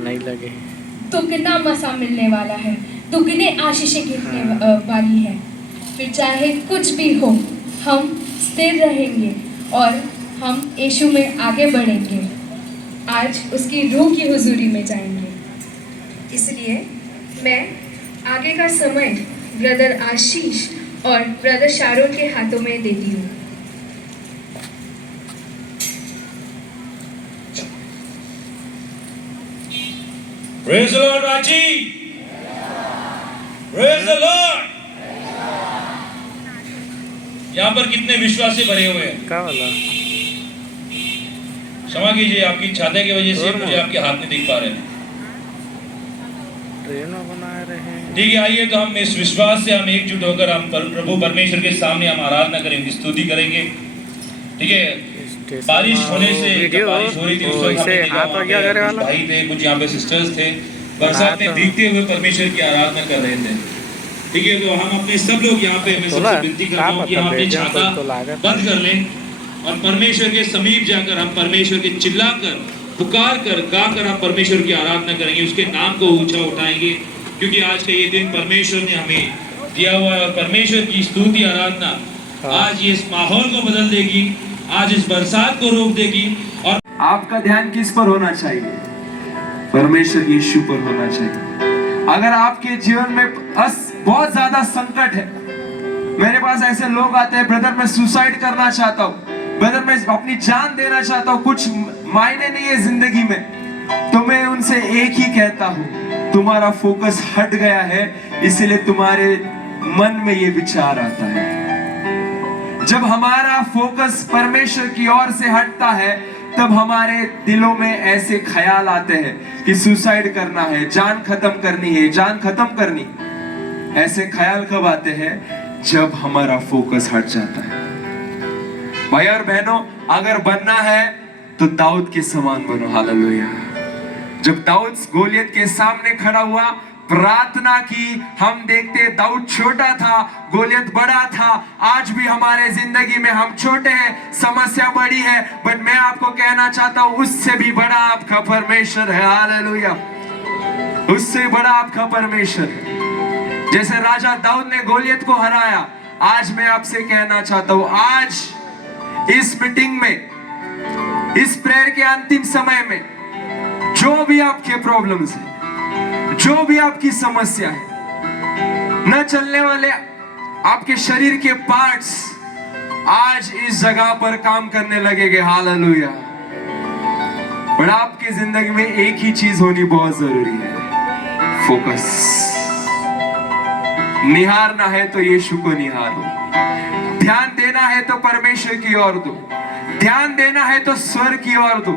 नहीं लगे। दुगना मसा मिलने वाला है, दुगने आशीषें गिरने वाली है। फिर चाहे कुछ भी हो, हम स्थिर रहेंगे और हम यीशु में आगे बढ़ेंगे। आज उसकी रूह की हुजूरी में जाएंगे। इसलिए मैं आगे का समय ब्रदर आशीष और ब्रदर शारोन के हाथों में देती हूँ। Praise the Lord, Raji. Praise the Lord. यहाँ पर कितने विश्वासी भरे हुए हैं? क्या वाला? क्षमा कीजिए, आपकी छाते की वजह से मुझे आपके हाथ नहीं दिख पा रहे हैं। ट्रेन बना रहे हैं। ठीक है, आइए तो हम इस विश्वास से हम एकजुट होकर हम प्रभु परमेश्वर के सामने हम आराधना करेंगे, स्तुति करेंगे। ठीक है, बारिश होने से जब बारिश हो रही थी उस वक्त हमने देखा वहाँ पे कुछ भाई थे, कुछ यहाँ पे सिस्टर्स थे, बरसात में भीगते हुए परमेश्वर की आराधना कर रहे थे। ठीक है, तो हम अपने सब लोग यहाँ पे मैं सबसे विनती करता हूँ कि हम अपने छाता बंद कर लें और परमेश्वर के समीप जाकर हम परमेश्वर के चिल्लाकर पुकार कर गाकर हम परमेश्वर की आराधना करेंगे, उसके नाम को ऊंचा उठाएंगे, क्योंकि आज का ये दिन परमेश्वर ने हमें दिया हुआ है और परमेश्वर की स्तुति आराधना आज ये इस माहौल को बदल देगी, आज इस बरसात को रोक देगी। और आपका ध्यान किस पर होना चाहिए? परमेश्वर यीशु पर होना चाहिए। अगर आपके जीवन में बहुत ज्यादा संकट है, मेरे पास ऐसे लोग आते हैं, ब्रदर मैं सुसाइड करना चाहता हूँ, ब्रदर मैं अपनी जान देना चाहता हूँ, कुछ मायने नहीं है जिंदगी में, तो मैं उनसे एक ही कहता हूँ, तुम्हारा फोकस हट गया है, इसलिए तुम्हारे मन में ये विचार आता है। जब हमारा फोकस परमेश्वर की ओर से हटता है, तब हमारे दिलों में ऐसे ख्याल आते हैं कि सुसाइड करना है, जान खत्म करनी है, जान खत्म करनी। ऐसे ख्याल कब आते हैं? जब हमारा फोकस हट जाता है। भाई और बहनों, अगर बनना है तो दाऊद के समान बनो। हालेलुया। जब दाऊद गोलियत के सामने खड़ा हुआ, प्रार्थना की, हम देखते दाऊद छोटा था, गोलियत बड़ा था। आज भी हमारे जिंदगी में हम छोटे हैं, समस्या बड़ी है, बट मैं आपको कहना चाहता हूं उससे भी बड़ा आपका परमेश्वर है। हालेलुया। उससे बड़ा आपका परमेश्वर है। जैसे राजा दाऊद ने गोलियत को हराया, आज मैं आपसे कहना चाहता हूं, आज इस मीटिंग में, इस प्रेयर के अंतिम समय में, जो भी आपके प्रॉब्लम्स है, जो भी आपकी समस्या है, न चलने वाले आपके शरीर के पार्ट्स आज इस जगह पर काम करने लगेंगे। हालेलुया। पर आपकी जिंदगी में एक ही चीज होनी बहुत जरूरी है, फोकस। निहारना है तो यीशु को निहारो, ध्यान देना है तो परमेश्वर की ओर दो, ध्यान देना है तो स्वर की ओर दो।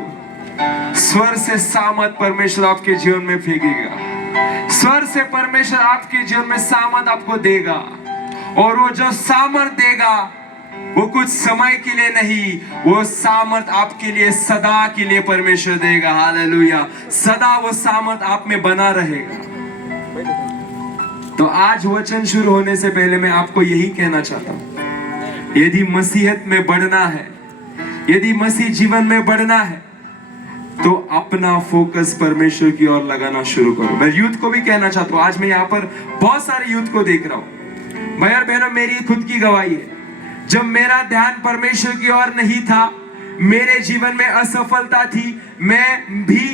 स्वर से सामर्थ परमेश्वर आपके जीवन में फेंकेगा, स्वर से परमेश्वर आपके जीवन में सामर्थ आपको देगा, और वो जो सामर्थ देगा वो कुछ समय के लिए नहीं, वो सामर्थ आपके लिए सदा के लिए परमेश्वर देगा। हालेलुया। सदा वो सामर्थ आप में बना रहेगा। तो आज वचन शुरू होने से पहले मैं आपको यही कहना चाहता हूं, यदि मसीहत में बढ़ना है, यदि मसीह जीवन में बढ़ना है, तो अपना फोकस परमेश्वर की ओर लगाना शुरू करो। मैं यूथ को भी कहना चाहता हूँ, आज मैं यहाँ पर बहुत सारे यूथ को देख रहा हूँ। भाई और बहनों, मेरी खुद की गवाही है, जब मेरा ध्यान परमेश्वर की ओर नहीं था, मेरे जीवन में असफलता थी, मैं भी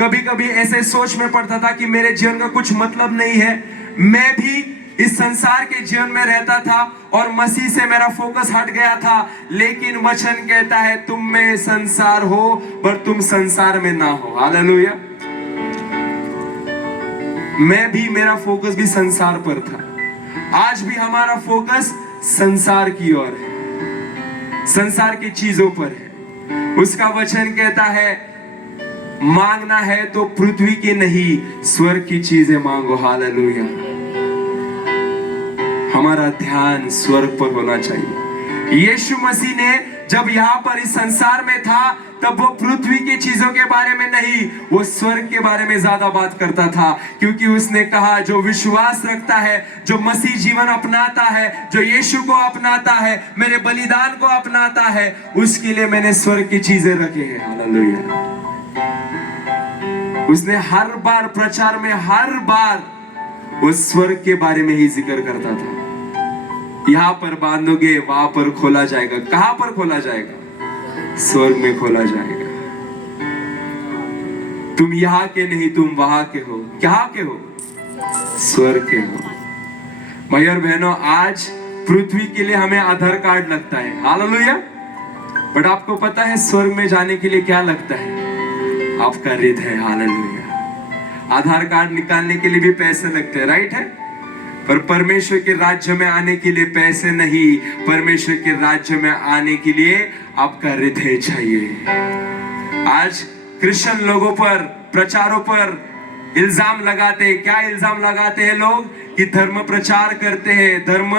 कभी कभी ऐसे सोच में पड़ता था कि मेरे जीवन का कुछ मतलब नहीं है, मैं भी इस संसार के जीवन में रहता था और मसीह से मेरा फोकस हट गया था। लेकिन वचन कहता है, तुम में संसार हो पर तुम संसार में ना हो। हालेलुया। मैं भी, मेरा फोकस भी संसार पर था। आज भी हमारा फोकस संसार की ओर है, संसार की चीजों पर है। उसका वचन कहता है, मांगना है तो पृथ्वी की नहीं, स्वर्ग की चीजें मांगो। हालेलुया। हमारा ध्यान स्वर्ग पर होना चाहिए। यीशु मसीह ने जब यहाँ पर इस संसार में था, तब वो पृथ्वी की चीजों के बारे में नहीं, वो स्वर्ग के बारे में ज्यादा बात करता था, क्योंकि उसने कहा, जो विश्वास रखता है, जो मसीह जीवन अपनाता है, जो यीशु को अपनाता है, मेरे बलिदान को अपनाता है, उसके लिए मैंने स्वर्ग की चीजें रखी है। हालेलुया। उसने हर बार प्रचार में हर बार उस स्वर्ग के बारे में ही जिक्र करता था। यहां पर बांधोगे वहां पर खोला जाएगा। कहां पर खोला जाएगा? स्वर्ग में खोला जाएगा। तुम यहाँ के नहीं, तुम वहां के हो। कहां के हो? स्वर्ग के हो। भाई और बहनों, आज पृथ्वी के लिए हमें आधार कार्ड लगता है, हालेलुया। बट आपको पता है स्वर्ग में जाने के लिए क्या लगता है? आपका हृदय, हालेलुया। आधार कार्ड निकालने के लिए भी पैसे लगते हैं, राइट है? पर परमेश्वर के राज्य में आने के लिए पैसे नहीं, परमेश्वर के राज्य में आने के लिए आपका हृदय चाहिए। आज क्रिश्चियन लोगों पर, प्रचारों पर इल्जाम लगाते, क्या इल्जाम लगाते हैं लोग? कि धर्म प्रचार करते हैं, धर्म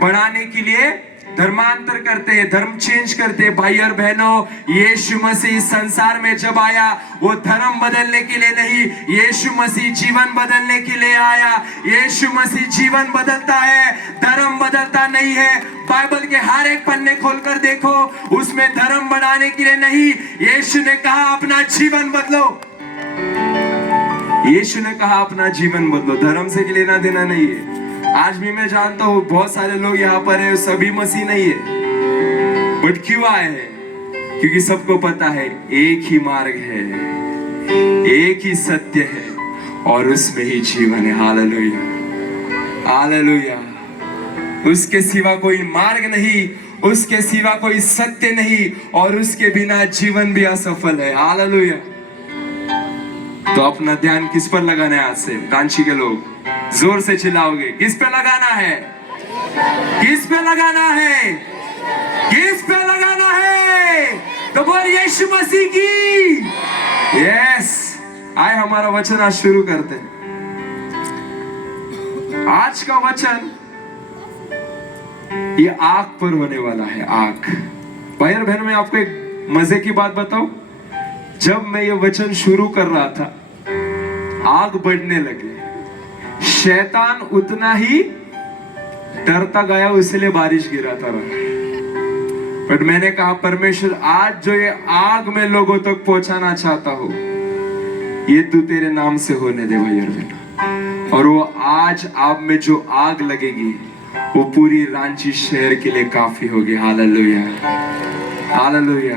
बढ़ाने के लिए धर्मांतर करते हैं, धर्म चेंज करते हैं। भाई और बहनों, यीशु मसीह इस संसार में जब आया, वो धर्म बदलने के लिए नहीं, यीशु मसीह जीवन बदलने के लिए आया। यीशु मसीह जीवन बदलता है, धर्म बदलता नहीं है। बाइबल के हर एक पन्ने खोलकर देखो, उसमें धर्म बढ़ाने के लिए नहीं, यीशु ने कहा अपना जीवन बदलो। यीशु ने कहा अपना जीवन बदलो, धर्म से लेना देना नहीं है। आज भी मैं जानता हूँ बहुत सारे लोग यहाँ पर है, सभी मसीह नहीं है। बट क्यों आए हैं? क्योंकि सबको पता है एक ही मार्ग है, एक ही सत्य है, और उसमें ही जीवन है। Hallelujah, hallelujah. उसके सिवा कोई मार्ग नहीं, उसके सिवा कोई सत्य नहीं, और उसके बिना जीवन भी असफल है। हालेलुया। तो अपना ध्यान किस पर लगाना है? आज से कांची के लोग जोर से चिल्लाओगे, किस पे लगाना है? किस पे लगाना है? किस पे लगाना है? तो बोल यीशु मसीह की। यस, आए हमारा वचन आज शुरू करते हैं। आज का वचन ये आग पर होने वाला है, आग। भाई और बहन, मैं आपको एक मजे की बात बताऊं। जब मैं ये वचन शुरू कर रहा था, आग बढ़ने लगी। शैतान उतना ही डरता गया, इसलिए बारिश गिराता रहा। बट मैंने कहा परमेश्वर, आज जो ये आग में लोगों तक पहुंचाना चाहता हो, ये तू तेरे नाम से होने दे भाई और बहन। और वो आज आप में जो आग लगेगी, वो पूरी रांची शहर के लिए काफी होगी। Hallelujah, hallelujah.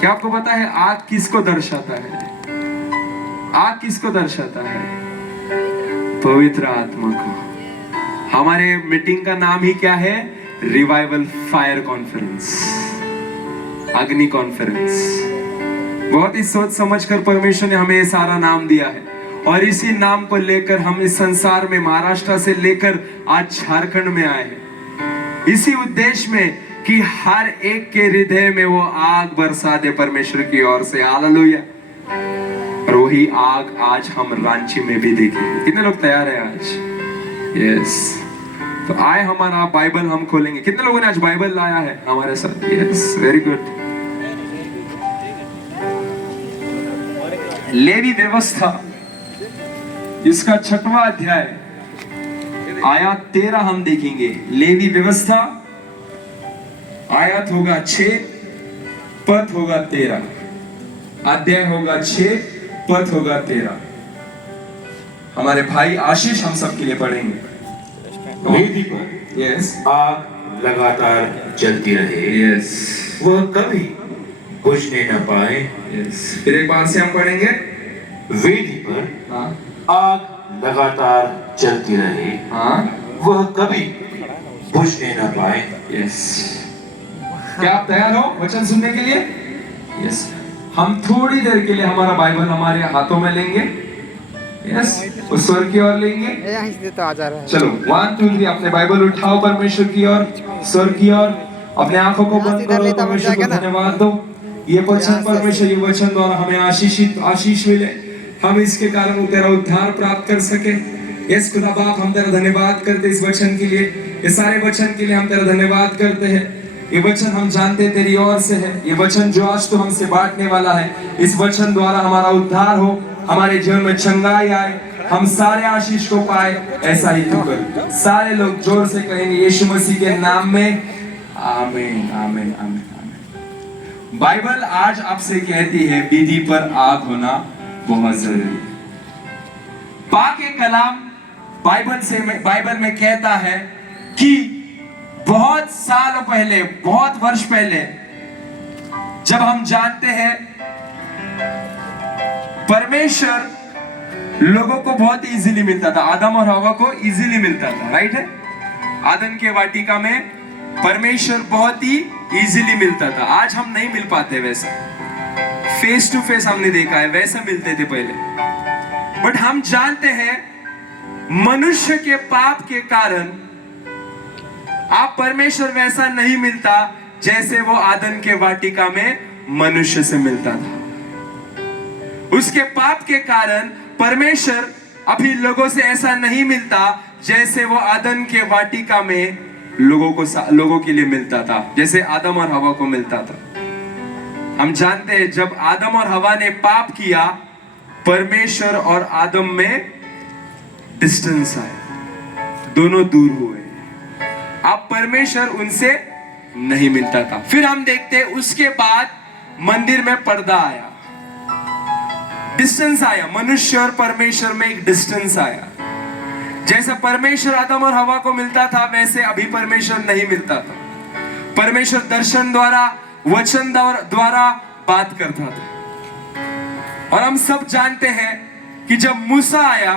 क्या आपको पता है आग किसको दर्शाता है? आग किसको दर्शाता है? पवित्र आत्मा को। हमारे मीटिंग का नाम ही क्या है? रिवाइवल फायर कॉन्फ्रेंस, अग्नि कॉन्फ्रेंस। बहुत ही सोच समझकर परमेश्वर ने हमें ये सारा नाम दिया है, और इसी नाम को लेकर हम इस संसार में, महाराष्ट्र से लेकर आज झारखंड में आए हैं, इसी उद्देश्य में कि हर एक के हृदय में वो आग बरसा दे परमेश्वर की ओर से। हालेलुया। और वही आग आज हम रांची में भी देखेंगे। कितने लोग तैयार हैं आज? यस। तो आए हमारा बाइबल हम खोलेंगे। कितने लोगों ने आज बाइबल लाया है हमारे साथ? Yes, very good. लेवी व्यवस्था, इसका 6वां अध्याय आयत 13 हम देखेंगे। लेवी व्यवस्था आयत होगा 6, पद होगा 13, अध्याय होगा 6, पद होगा 13। हमारे भाई आशीष हम सब के लिए पढ़ेंगे। वेदी पर यस, आग लगातार जलती रहे, यस, वह कभी बुझने न पाए। यस। फिर एक बार से हम पढ़ेंगे। वेदी पर हाँ, आग लगातार जलती रहे, हाँ, वह कभी बुझने न पाए। यस। क्या आप तैयार हो वचन सुनने के लिए? यस। हम थोड़ी देर के लिए हमारा बाइबल हमारे हाथों में लेंगे। यस, उस स्वर की ओर लेंगे। चलो 1 2 3, अपने बाइबल उठाओ परमेश्वर की ओर, स्वर की ओर। अपने आंखों को बंद करो, परमेश्वर को धन्यवाद दो। ये वचन परमेश्वर, ये वचन द्वारा हमें आशीष मिले, हम इसके कारण तेरा उद्धार प्राप्त कर सके। यस खुदा बाप, हम तेरा धन्यवाद करते इस वचन के लिए, ये सारे वचन के लिए हम तेरा धन्यवाद करते हैं। ये वचन हम जानते तेरी ओर से है। ये वचन जो आज तो हमसे बांटने वाला है, इस वचन द्वारा हमारा उद्धार हो, हमारे जीवन में चंगाई आए, हम सारे आशीष को पाए, ऐसा ही तू कर। सारे लोग जोर से कहेंगे यीशु मसीह के नाम में, आमीन, आमीन, आमीन, आमीन। बाइबल आज आपसे कहती है विधि पर आग होना बहुत जरूरी है। पाके कलाम बाइबल में कहता है कि बहुत सालों पहले, बहुत वर्ष पहले, जब हम जानते हैं परमेश्वर लोगों को बहुत इजीली मिलता था, आदम और हवा को इजीली मिलता था, राइट है। आदम के वाटिका में परमेश्वर बहुत ही इजीली मिलता था। आज हम नहीं मिल पाते वैसा, फेस टू फेस हमने देखा है, वैसा मिलते थे पहले। बट हम जानते हैं मनुष्य के पाप के कारण आप परमेश्वर वैसा नहीं मिलता जैसे वो आदम के वाटिका में मनुष्य से मिलता था। उसके पाप के कारण परमेश्वर अभी लोगों से ऐसा नहीं मिलता जैसे वो आदम के वाटिका में लोगों के लिए मिलता था, जैसे आदम और हवा को मिलता था। हम जानते हैं जब आदम और हवा ने पाप किया, परमेश्वर और आदम में डिस्टेंस आया, दोनों दूर हुए। अब परमेश्वर उनसे नहीं मिलता था। फिर हम देखते हैं उसके बाद मंदिर में पर्दा आया, डिस्टेंस आया, मनुष्य और परमेश्वर में एक डिस्टेंस आया। जैसा परमेश्वर आदम और हवा को मिलता था वैसे अभी परमेश्वर नहीं मिलता था। परमेश्वर दर्शन द्वारा, वचन द्वारा बात करता था। और हम सब जानते हैं कि जब मूसा आया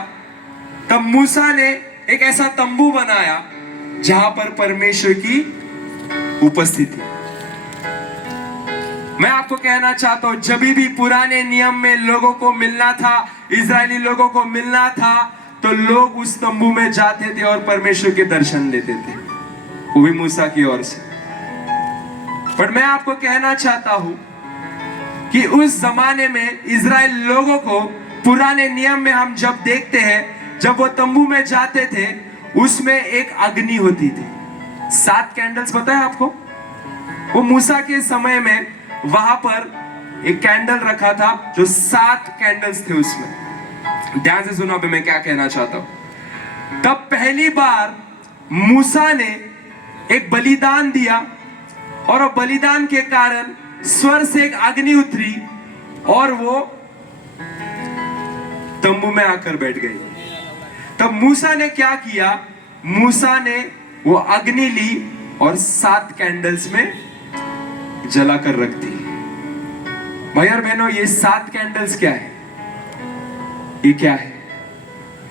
तब मूसा ने एक ऐसा तंबू बनाया जहां पर परमेश्वर की उपस्थिति। मैं आपको कहना चाहता हूं, जब भी पुराने नियम में लोगों को मिलना था, इजरायली लोगों को मिलना था, तो लोग उस तंबू में जाते थे और परमेश्वर के दर्शन लेते थे, वो भी मूसा की ओर से। पर मैं आपको कहना चाहता हूं कि उस जमाने में इजराइल लोगों को पुराने नियम में हम जब देखते हैं, जब वो तंबू में जाते थे उसमें एक अग्नि होती थी, 7 कैंडल्स, पता है आपको। वो मूसा के समय में वहां पर एक कैंडल रखा था जो 7 कैंडल्स थे उसमें। ध्यान से सुनो अभी मैं क्या कहना चाहता हूं। तब पहली बार मूसा ने एक बलिदान दिया और वो बलिदान के कारण स्वर से एक अग्नि उतरी और वो तंबू में आकर बैठ गई। तब मूसा ने क्या किया, मूसा ने वो अग्नि ली और 7 कैंडल्स में जलाकर रख दी। भाई और बहनों, ये 7 कैंडल्स क्या है? ये क्या है?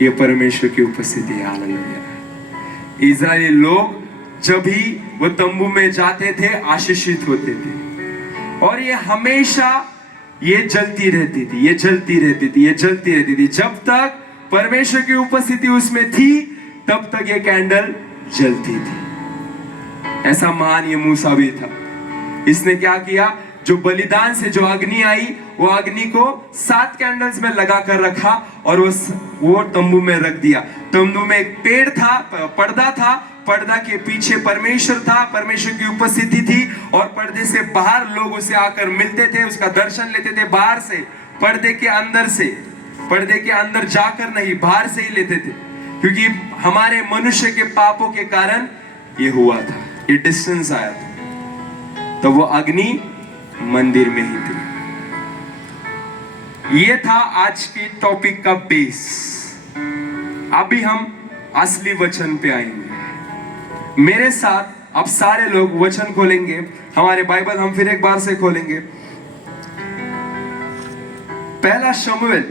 ये परमेश्वर की उपस्थिति है। हालेलुया। इजरायली लोग जब भी वो तंबू में जाते थे आशीषित होते थे, और ये हमेशा ये जलती रहती थी, ये जलती रहती थी, ये जलती रहती थी। जब तक परमेश्वर की उपस्थिति उसमें थी तब तक ये कैंडल जलती थी। ऐसा महान ये मूसा भी था। इसने क्या किया, जो बलिदान से जो अग्नि आई, वो अग्नि को 7 कैंडल्स में लगा कर रखा और वो तंबू में रख दिया। तंबू में एक पेड़ था, पर्दा था, पर्दा के पीछे परमेश्वर था, परमेश्वर की उपस्थिति थी, और पर्दे से बाहर लोग उसे आकर मिलते थे, उसका दर्शन लेते थे बाहर से, पर्दे के अंदर से, पर्दे के अंदर जाकर नहीं, बाहर से ही लेते थे, क्योंकि हमारे मनुष्य के पापों के कारण ये हुआ था, ये डिस्टेंस आया था। तो वो अग्नि मंदिर में ही थी। ये था आज के टॉपिक का बेस। अभी हम असली वचन पे आएंगे। मेरे साथ अब सारे लोग वचन खोलेंगे, हमारे बाइबल हम फिर एक बार से खोलेंगे। पहला शमूएल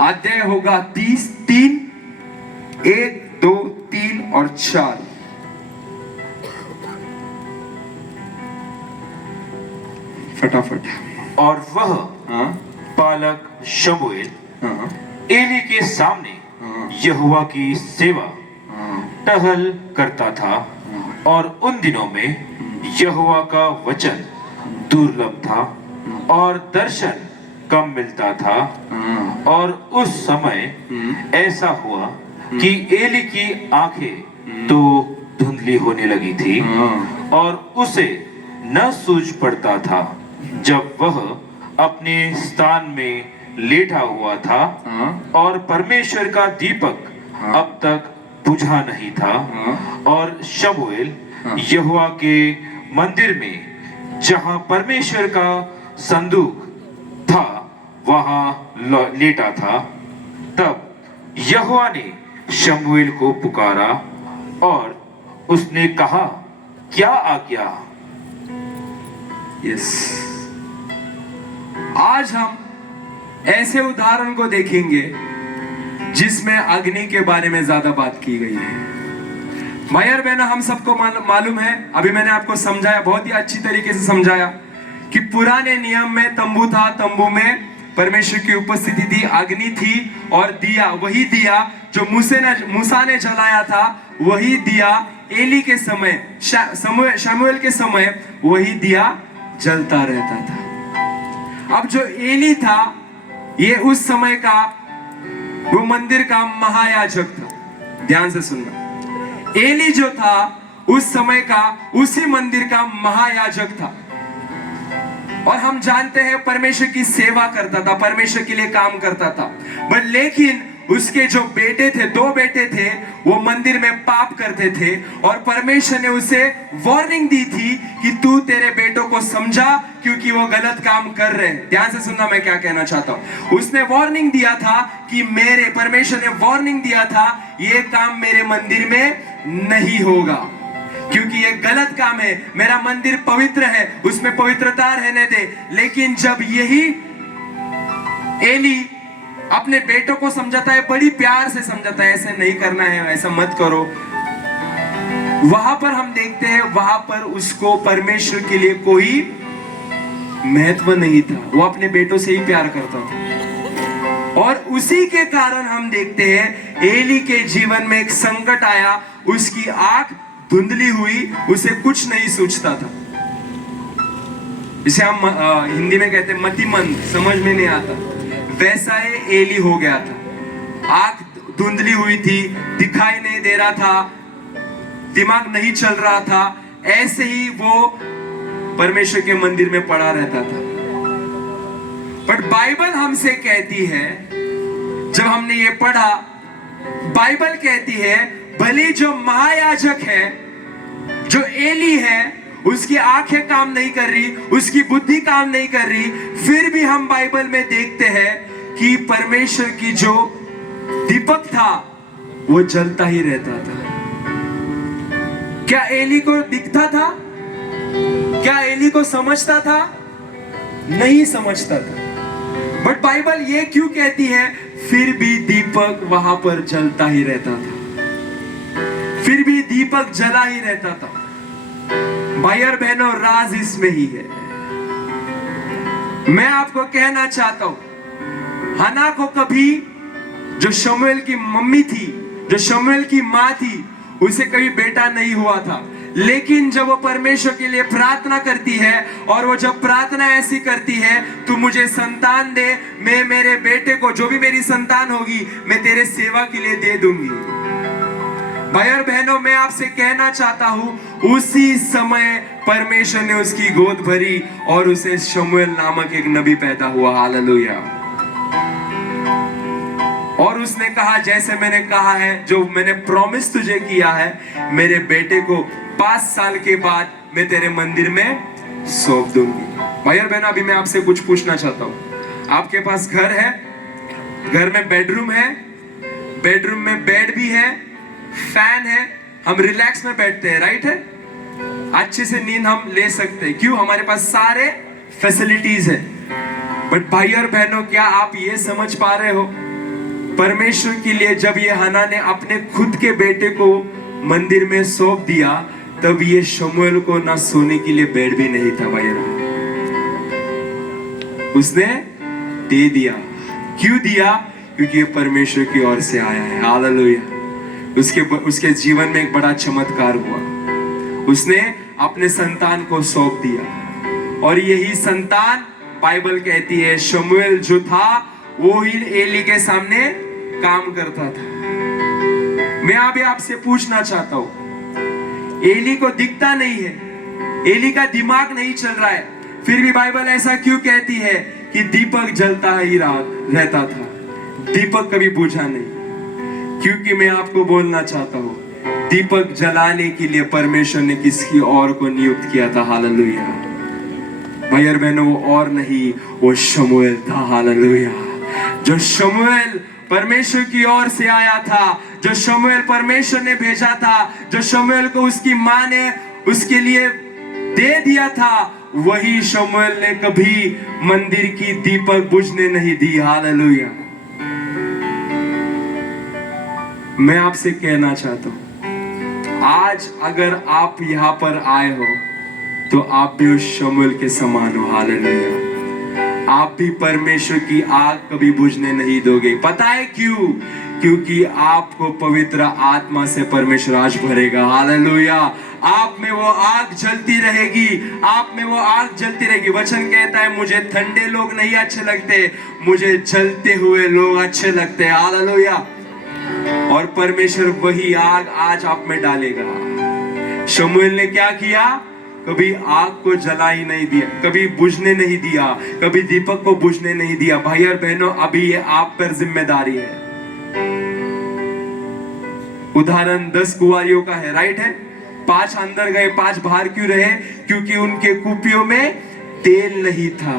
अध्याय होगा 3, 1, 2, 3 और 4। फटाफट। और वह बालक शमूएल एली के सामने यहोवा की सेवा टहल करता था, और उन दिनों में यहोवा का वचन दुर्लभ था और दर्शन कम मिलता था। और उस समय ऐसा हुआ कि एली की आंखें तो धुंधली होने लगी थी और उसे न सूझ पड़ता था। जब वह अपने स्थान में लेटा हुआ था और परमेश्वर का दीपक अब तक बुझा नहीं था, और शमूएल यहोवा के मंदिर में जहां परमेश्वर का संदूक था वहां लेटा था, तब यहोवा ने शमूएल को पुकारा और उसने कहा, क्या आज्ञा? यस, आज हम ऐसे उदाहरण को देखेंगे जिसमें अग्नि के बारे में ज्यादा बात की गई है। भाई और बहनों, हम सबको मालूम है, अभी मैंने आपको समझाया, बहुत ही अच्छी तरीके से समझाया कि पुराने नियम में तंबू था, तंबू में परमेश्वर की उपस्थिति थी, अग्नि थी और दिया, वही दिया जो मूसा ने जलाया था, वही दिया एली के समय, शमूएल के समय वही दिया जलता रहता था। अब जो एली था, ये उस समय का वो मंदिर का महायाजक था। ध्यान से सुनना, एली जो था उस समय का उसी मंदिर का महायाजक था और हम जानते हैं परमेश्वर की सेवा करता था, परमेश्वर के लिए काम करता था। बट लेकिन उसके जो बेटे थे, 2 बेटे थे, वो मंदिर में पाप करते थे और परमेश्वर ने उसे वार्निंग दी थी कि तू तेरे बेटों को समझा क्योंकि वो गलत काम कर रहे हैं। ध्यान से सुनना मैं क्या कहना चाहता हूं। उसने वार्निंग दिया था कि परमेश्वर ने वार्निंग दिया था, ये काम मेरे मंदिर में नहीं होगा क्योंकि ये गलत काम है, मेरा मंदिर पवित्र है, उसमें पवित्रता रहने दे। लेकिन जब यही एली अपने बेटों को समझाता है, बड़ी प्यार से समझाता है, ऐसे नहीं करना है, ऐसा मत करो, वहां पर हम देखते हैं वहां पर उसको परमेश्वर के लिए कोई महत्व नहीं था, वो अपने बेटों से ही प्यार करता था। और उसी के कारण हम देखते हैं एली के जीवन में एक संकट आया, उसकी आंख धुंधली हुई, उसे कुछ नहीं सूझता था। इसे हम हिंदी में कहते हैं मतिमंद, समझ में नहीं आता, वैसा ही एली हो गया था। आंख धुंधली हुई थी, दिखाई नहीं दे रहा था, दिमाग नहीं चल रहा था, ऐसे ही वो परमेश्वर के मंदिर में पड़ा रहता था। बट बाइबल हमसे कहती है, जब हमने ये पढ़ा, बाइबल कहती है भले जो महायाजक है, जो एली है, उसकी आंखें काम नहीं कर रही, उसकी बुद्धि काम नहीं कर रही, फिर भी हम बाइबल में देखते हैं कि परमेश्वर की जो दीपक था वो जलता ही रहता था। क्या एली को दिखता था? क्या एली को समझता था? नहीं समझता था। बट बाइबल ये क्यों कहती है फिर भी दीपक वहां पर जलता ही रहता था, फिर भी दीपक जला ही रहता था। भाई और बहनों, राज इसमें ही है। मैं आपको कहना चाहता हूं, हन्ना को कभी, जो शमूएल की मम्मी थी, जो शमूएल की मां थी, उसे कभी बेटा नहीं हुआ था। लेकिन जब वो परमेश्वर के लिए प्रार्थना करती है और वो जब प्रार्थना ऐसी करती है, तू मुझे संतान दे, मैं मेरे बेटे को, जो भी मेरी संतान होगी, मैं तेरे सेवा के लिए दे दूंगी। भाई और बहनों, मैं आपसे कहना चाहता हूं, उसी समय परमेश्वर ने उसकी गोद भरी और उसे शमूएल नामक एक नबी पैदा हुआ। हालेलुया। और उसने कहा, जैसे मैंने कहा है, जो मैंने प्रॉमिस तुझे किया है, मेरे बेटे को 5 साल के बाद मैं तेरे मंदिर में सौंप दूंगी। भाई और बहन, अभी मैं आपसे कुछ पूछना चाहता हूं। आपके पास घर है, घर में बेडरूम है, बेडरूम में बेड भी है, फैन है, हम रिलैक्स में बैठते हैं, राइट है, अच्छे से नींद हम ले सकते हैं। क्यों? हमारे पास सारे फैसिलिटीज है। बट भाई और बहनों, क्या आप ये समझ पा रहे हो, परमेश्वर के लिए जब ये हन्ना ने अपने खुद के बेटे को मंदिर में सौंप दिया, तब ये शमूएल को ना सोने के लिए बेड भी नहीं था। भाई उसने दे दिया। क्यों दिया? क्योंकि ये परमेश्वर की ओर से आया है। हालेलुया। उसके जीवन में एक बड़ा चमत्कार हुआ, उसने अपने संतान को सौंप दिया और यही संतान, बाइबल कहती है, शमूएल जो था वो ही एली के सामने काम करता था। मैं अभी आपसे पूछना चाहता हूं, एली को दिखता नहीं है, एली का दिमाग नहीं चल रहा है, फिर भी बाइबल ऐसा क्यों कहती है कि दीपक जलता ही रहता था, दीपक कभी बुझा नहीं? क्योंकि मैं आपको बोलना चाहता हूं, दीपक जलाने के लिए परमेश्वर ने किसी और को नियुक्त किया था। हालेलुया। भाई और बहनों, वो और नहीं, वो शमूएल था। हालेलुया। जो शमूएल परमेश्वर की ओर से आया था, जो शमूएल परमेश्वर ने भेजा था, जो शमूएल को उसकी माँ ने उसके लिए दे दिया था, वही शमूएल ने कभी मंदिर की दीपक बुझने नहीं दी। हालेलुया। मैं आपसे कहना चाहता हूं, आज अगर आप यहां पर आए हो तो आप भी उस शमूएल के समान हो। हालेलुया। आप भी परमेश्वर की आग कभी बुझने नहीं दोगे। पता है क्यों? क्योंकि आपको पवित्र आत्मा से परमेश्वर आज भरेगा। हालेलुया। आप में वो आग जलती रहेगी, आप में वो आग जलती रहेगी। वचन कहता है, मुझे ठंडे लोग नहीं अच्छे लगते, मुझे जलते हुए लोग अच्छे लगते हैं। हालेलुया। और परमेश्वर वही आग आज आप में डालेगा। शमूएल ने क्या किया? कभी आग को जला ही नहीं दिया, कभी बुझने नहीं दिया, कभी दीपक को बुझने नहीं दिया। भाई और बहनों, अभी ये आप पर जिम्मेदारी है। उदाहरण 10 कुंवारियों का है, राइट है? 5 अंदर गए, 5 बाहर क्यों रहे? क्योंकि उनके कुपियों में तेल नहीं था।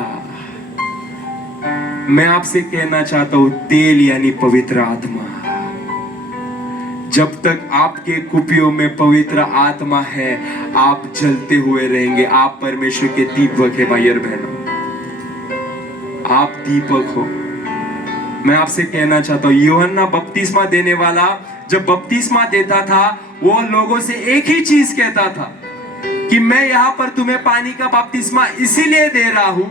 मैं आपसे कहना चाहता हूं, तेल यानी पवित्र आत्मा। जब तक आपके कुपियों में पवित्र आत्मा है, आप जलते हुए रहेंगे। आप परमेश्वर के दीपक है। भाई और बहनों, आप दीपक हो। मैं आपसे कहना चाहता हूं, यूहन्ना बपतिस्मा देने वाला जब बपतिस्मा देता था, वो लोगों से एक ही चीज कहता था कि मैं यहां पर तुम्हें पानी का बपतिस्मा इसीलिए दे रहा हूं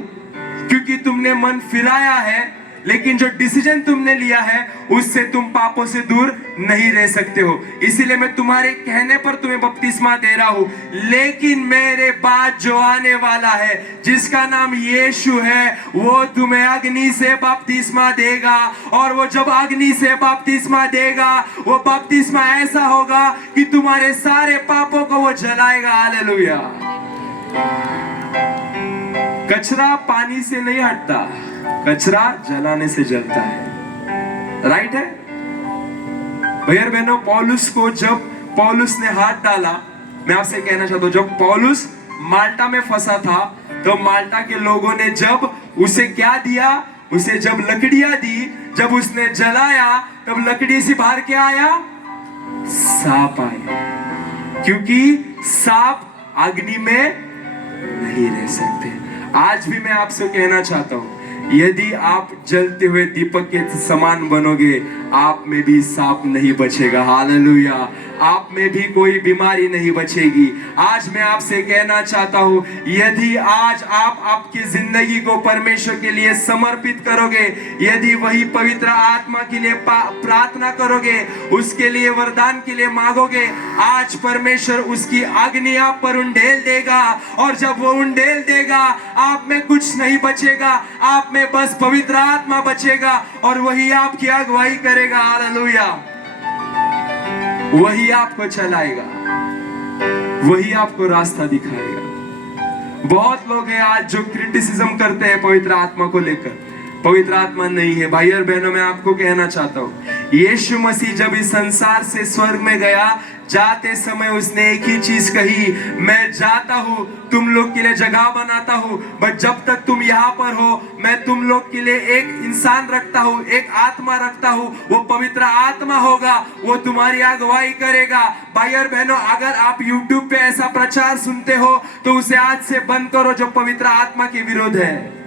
क्योंकि तुमने मन फिराया है, लेकिन जो डिसीजन तुमने लिया है उससे तुम पापों से दूर नहीं रह सकते हो। इसीलिए मैं तुम्हारे कहने पर तुम्हें बपतिस्मा दे रहा हूं। लेकिन मेरे बाद जो आने वाला है, जिसका नाम यीशु है, वो तुम्हें अग्नि से बपतिस्मा देगा। और वो जब अग्नि से बपतिस्मा देगा, वो बपतिस्मा ऐसा होगा कि तुम्हारे सारे पापों को वो जलाएगा। हालेलुया। कचरा पानी से नहीं हटता, कचरा जलाने से जलता है। राइट है? भैया बहनों, पौलुस को जब पौलुस ने हाथ डाला, मैं आपसे कहना चाहता हूं, जब पौलुस माल्टा में फंसा था, तो माल्टा के लोगों ने जब उसे क्या दिया? उसे जब लकड़ियां दी, जब उसने जलाया, तब लकड़ी से बाहर क्या आया? सांप आया। क्योंकि सांप अग्नि में नहीं रह सकते। आज भी मैं आपसे कहना चाहता हूं, यदि आप जलते हुए दीपक के समान बनोगे, आप में भी सांप नहीं बचेगा। हालेलुया। आप में भी कोई बीमारी नहीं बचेगी। आज मैं आपसे कहना चाहता हूं, यदि आज आप आपकी जिंदगी को परमेश्वर के लिए समर्पित करोगे, यदि वही पवित्र आत्मा के लिए प्रार्थना करोगे, उसके लिए वरदान के लिए मांगोगे, आज परमेश्वर उसकी अग्नि आप पर उंडेल देगा। और जब वो उंडेल देगा, आप में कुछ नहीं बचेगा, आप में बस पवित्र आत्मा बचेगा और वही आपकी अगुवाई करेगा। हालेलुया। वही आपको चलाएगा, वही आपको रास्ता दिखाएगा। बहुत लोग हैं आज जो क्रिटिसिज्म करते हैं पवित्र आत्मा को लेकर। पवित्र आत्मा नहीं है। भाई और बहनों, मैं आपको कहना चाहता हूं, यीशु मसीह जब इस संसार से स्वर्ग में गया, जाते समय उसने एक ही चीज कही, मैं जाता हूं, तुम लोग के लिए जगह बनाता हूं, बट जब तक तुम यहाँ पर हो, मैं तुम लोग के लिए एक इंसान रखता हूं, एक आत्मा रखता हूं। वो पवित्र आत्मा होगा, वो तुम्हारी अगुवाई करेगा। भाई और बहनों, अगर आप YouTube पे ऐसा प्रचार सुनते हो तो उसे आज से बंद करो, जो पवित्र आत्मा के विरोध है।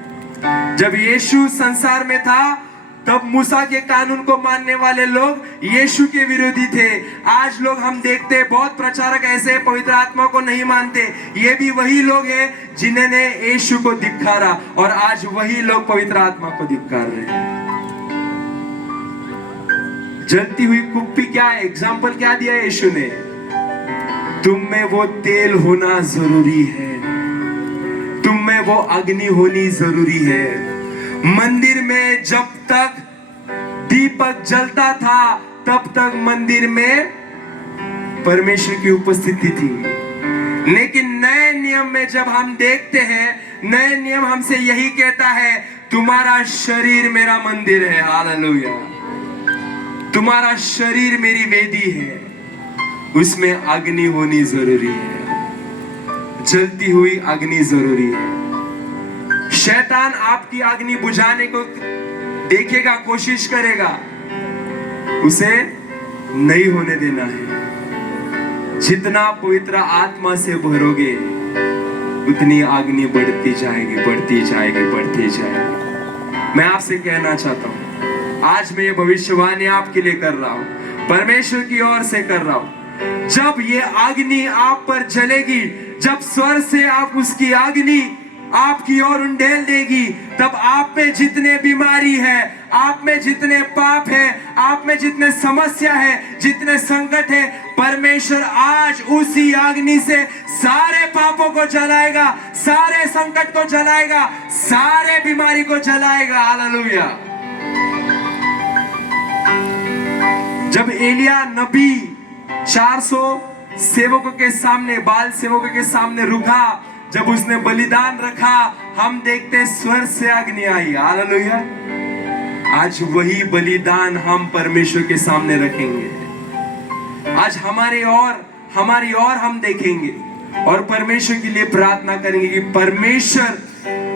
जब यीशु संसार में था, तब मूसा के कानून को मानने वाले लोग यीशु के विरोधी थे। आज लोग हम देखते हैं, बहुत प्रचारक ऐसे पवित्र आत्मा को नहीं मानते। ये भी वही लोग हैं जिन्होंने यीशु को धिक्कारा, और आज वही लोग पवित्र आत्मा को धिक्कार रहे हैं। जलती हुई कुप्पी क्या है? एग्जाम्पल क्या दिया यीशु ने? तुम में वो तेल होना जरूरी है, तुम में वो अग्नि होनी जरूरी है। मंदिर में जब तक दीपक जलता था, तब तक मंदिर में परमेश्वर की उपस्थिति थी। लेकिन नए नियम में जब हम देखते हैं, नए नियम हमसे यही कहता है, तुम्हारा शरीर मेरा मंदिर है। हालेलुया। तुम्हारा शरीर मेरी वेदी है, उसमें अग्नि होनी जरूरी है, जलती हुई अग्नि जरूरी है। शैतान आपकी अग्नि बुझाने को देखेगा, कोशिश करेगा, उसे नहीं होने देना है। जितना पवित्र आत्मा से भरोगे उतनी अग्नि बढ़ती जाएगी, बढ़ती जाएगी, बढ़ती जाएगी। मैं आपसे कहना चाहता हूं, आज मैं ये भविष्यवाणी आपके लिए कर रहा हूं, परमेश्वर की ओर से कर रहा हूं। जब ये अग्नि आप पर जलेगी, जब स्वर्ग से आप उसकी अग्नि आपकी ओर उंडेल देगी, तब आप में जितने बीमारी है, आप में जितने पाप है, आप में जितने समस्या है, जितने संकट है, परमेश्वर आज उसी अग्नि से सारे पापों को जलाएगा, सारे संकट को जलाएगा, सारे बीमारी को जलाएगा। हालेलुया। जब एलिया नबी 400 सेवकों के सामने, बाल सेवकों के सामने रुका, जब उसने बलिदान रखा, हम देखते हैं स्वर्ग से अग्नि आई। हालेलुया। आज वही बलिदान हम परमेश्वर के सामने रखेंगे। आज हमारी ओर हम देखेंगे और परमेश्वर के लिए प्रार्थना करेंगे कि परमेश्वर,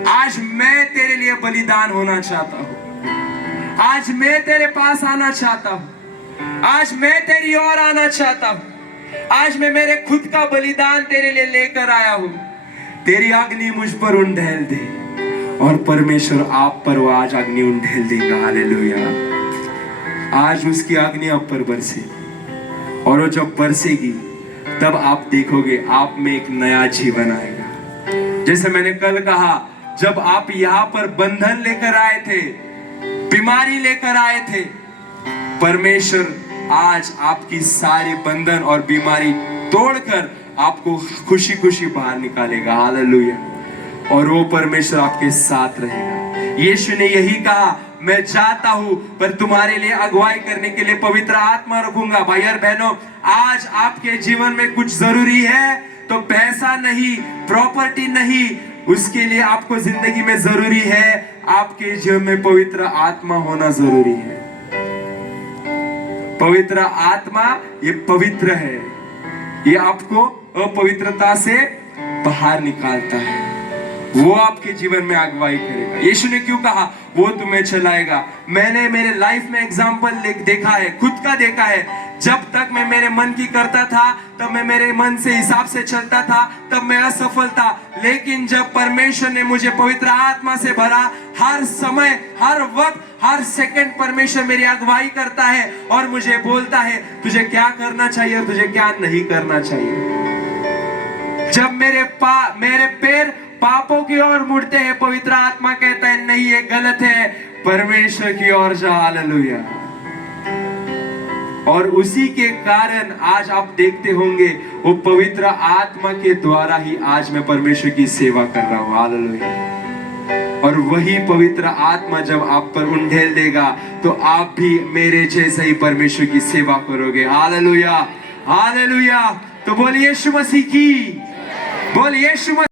आज मैं तेरे लिए बलिदान होना चाहता हूं, आज मैं तेरे पास आना चाहता हूं, आज मैं तेरी ओर आना चाहता हूं, आज मैं मेरे खुद का बलिदान तेरे लिए लेकर आया हूं। तेरी अग्नि मुझ पर उंडेल दे, और परमेश्वर आप पर वो आज अग्नि उंडेल देगा। हालेलुया। आज उसकी अग्नि आप पर बरसे, और वो जब बरसेगी तब आप देखोगे आप में एक नया जीवन आएगा। जैसे मैंने कल कहा, जब आप यहाँ पर बंधन लेकर आए थे, बीमारी लेकर आए थे, परमेश्वर आज आपकी सारी बंधन और बीमारी तोड़कर आपको खुशी खुशी बाहर निकालेगा। हालेलुया। और वो परमेश्वर आपके साथ रहेगा। यीशु ने यही कहा, मैं जाता हूं पर तुम्हारे लिए अगुवाई करने के लिए पवित्र आत्मा रखूंगा। भाई और बहनों, आज आपके जीवन में कुछ जरूरी है तो पैसा नहीं, प्रॉपर्टी नहीं, उसके लिए आपको जिंदगी में जरूरी है आपके जीवन में पवित्र आत्मा होना जरूरी है। पवित्र आत्मा ये पवित्र है, ये आपको अपवित्रता से बाहर निकालता है, वो आपके जीवन में अगुवाई करेगा। यीशु ने क्यों कहा वो तुम्हें चलाएगा? मैंने मेरे लाइफ में एग्जाम्पल देखा है, खुद का देखा है। जब तक मैं मेरे मन की करता था, तब मैं मेरे मन से हिसाब से चलता था, तब मैं असफल था। लेकिन जब परमेश्वर ने मुझे पवित्र आत्मा से भरा, हर समय, हर वक्त, हर सेकंड परमेश्वर मेरी अगुवाई करता है और मुझे बोलता है तुझे क्या करना चाहिए और तुझे क्या नहीं करना चाहिए। जब मेरे पैर पापों की ओर मुड़ते हैं, पवित्र आत्मा कहता है नहीं, ये गलत है, परमेश्वर की ओर जा। हालेलुया। और उसी के कारण आज आप देखते होंगे वो पवित्र आत्मा के द्वारा ही आज मैं परमेश्वर की सेवा कर रहा हूं। हालेलुया। और वही पवित्र आत्मा जब आप पर उंडेल देगा तो आप भी मेरे जैसे ही परमेश्वर की सेवा करोगे। हालेलुया। हालेलुया। तो बोलिए यीशु मसीह की, बोलिए यीशु मसीह।